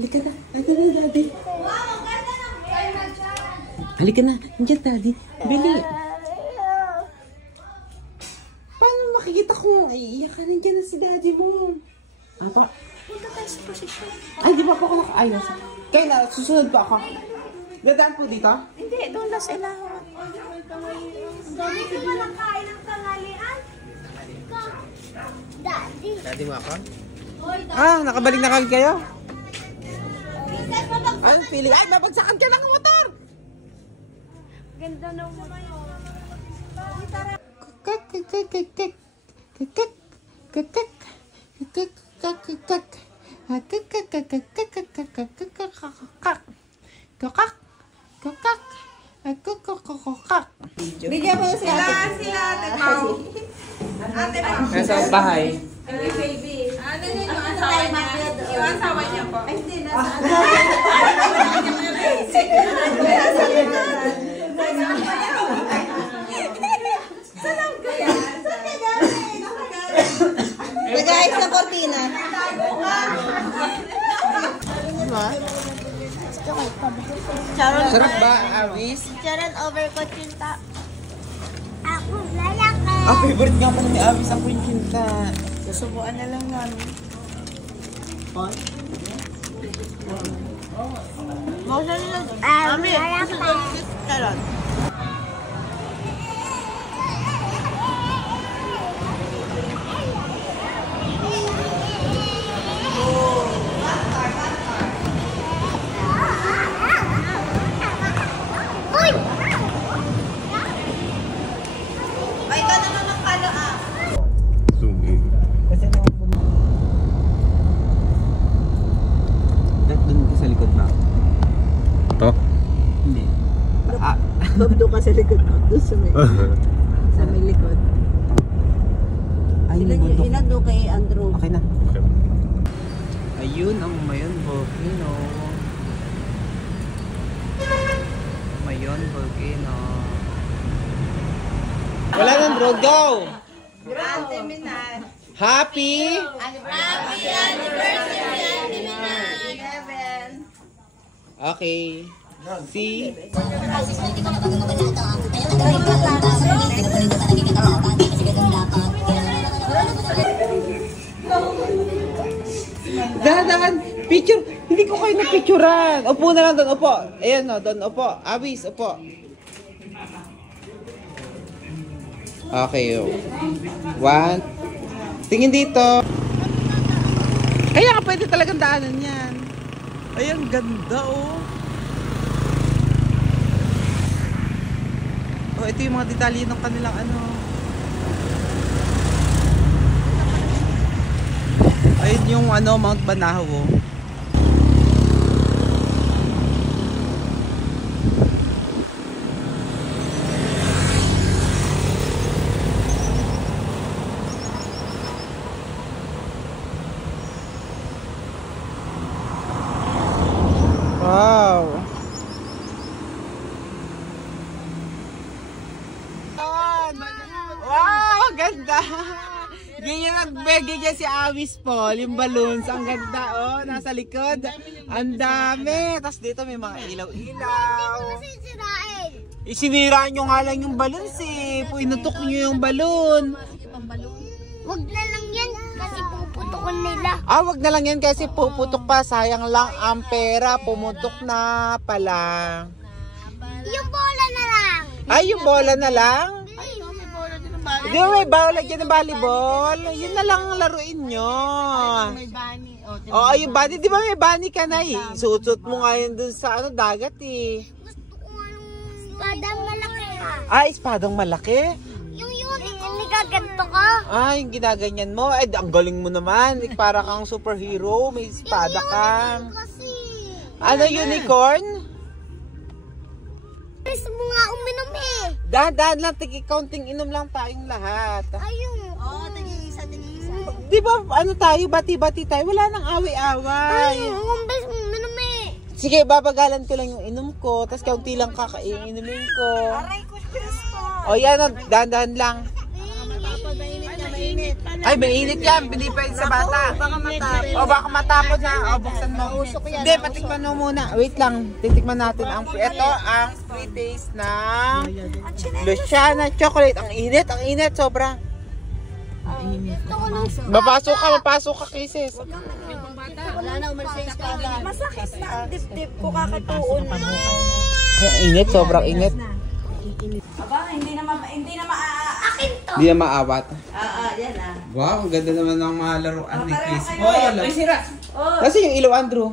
Halika na. Halika na, Daddy. Halika na. Nandiyan, Daddy. Bili. Paano makikita ko? Ay, iyak ka. Nandiyan na si Daddy mo. Apa? Punta tayo sa posisyon. Ay, di ba po ako nakaayos? Kaya na, susunod pa ako. Dadaan po dito? Hindi, doon na sila. Dami ka ba nakain ng tanghalian? Daddy. Daddy mo ako? Nakabalik na kagad kayo? Ay, feeling. Ay, babagsakan ka ng motor! Ganda ng mga yun. Bigyan mo sila. Sila, Ate Pao. Ate Pao. Nasa bahay. Baby. Ano yun yung asawa niya? Yung asawa niya po. Ay, hindi. Nag-ayos na kortina. Sarap ba, Awis? Charon overcoat yung Ako lalaki. Favorite nga pala ni Awis ang kwinkinta. Susubuan na lang namin. Mami, lalaki. Charon. Uy! Ay, ikaw naman ang kalo ah. Zoom in. Kasi naman po. Doon ka sa likod na. Ito? Hindi. Doon ka sa likod mo. Doon sa may, sa may likod. Ay, nabundok. Ilan doon kay Andrew? Okay na. Ayun ang Mayon Volcano. Mayon Volcano. Wala nang road, go! Ate Minan. Happy! Happy anniversary, Ate Minan. Okay. See? Dahan-dahan! Picture! Hindi ko kayo na-picturean! Upo na lang doon, upo! Ayan o, doon, upo. Awis, upo. Okay, oh. One. Tingin dito. Kaya ka pwede talagang daanan yan. Ay, ang ganda, oh. Oh, ito yung mga detalye ng kanilang ano. Ayun yung ano, Mount Banahaw, oh. Wow. Wow, ganda. Ganyan nagbigay niya si Awis Paul, yung balloons. Ang ganda, oh, nasa likod. Ang dami. Tapos dito may mga ilaw-ilaw. Sisirain. Isinira nyo nga lang yung balloons eh. Inutok nyo yung balloon. Wag na lang yan kasi puputukan nila. Wag na lang yan kasi puputok pa. Sayang lang ang pera. Pumutok na pala. Yung bola na lang. Ay, yung bola na lang? Di ba may bola dyan ng volleyball? Yun na lang laruin nyo. May bunny. Oo, yung bunny. Di ba may bunny ka na eh? Suot mo nga yun dun sa ano, dagat eh. Gusto ko espadang malaki ha. Espadang malaki? Yung unicorn, nagaganto ka. Yung ginaganyan mo. Ang galing mo naman. Para kang superhero. May espada ka. Yung kasi. Ano, unicorn? Gusto mo nga uminom eh. Dahan-dahan lang, tiki-counting inom lang tayong lahat. Ayun. Oo, tig-isa. Di ba, ano tayo, bati-bati tayo, wala nang away-away. Ayun, umbes mo uminom eh. Sige, babagalan ko lang yung inom ko, tapos kaunti lang kakainin ko. Aray ko, Diyos ko. O yan, dahan-dahan lang. Mainit na mainit. Ay, mainit yan. Pili pa yun sa bata. O, baka matapon na. O, buksan mo. Hindi, patikman mo muna. Wait lang. Titikman natin ang... Ito ang sweet taste ng Luciana chocolate. Ang init. Sobra. Mapasok ka, Kisses. Wala na, umalis sa espada. Masakit na ang dibdib ko kakatuon. Ang init, sobrang init. Aba, hindi na Akin to. Hindi na maawat. Yan ah. Wow, ang ganda naman ng mga laruan ni Kiss. Pareho kayo. Kasi yung ilaw, Andrew.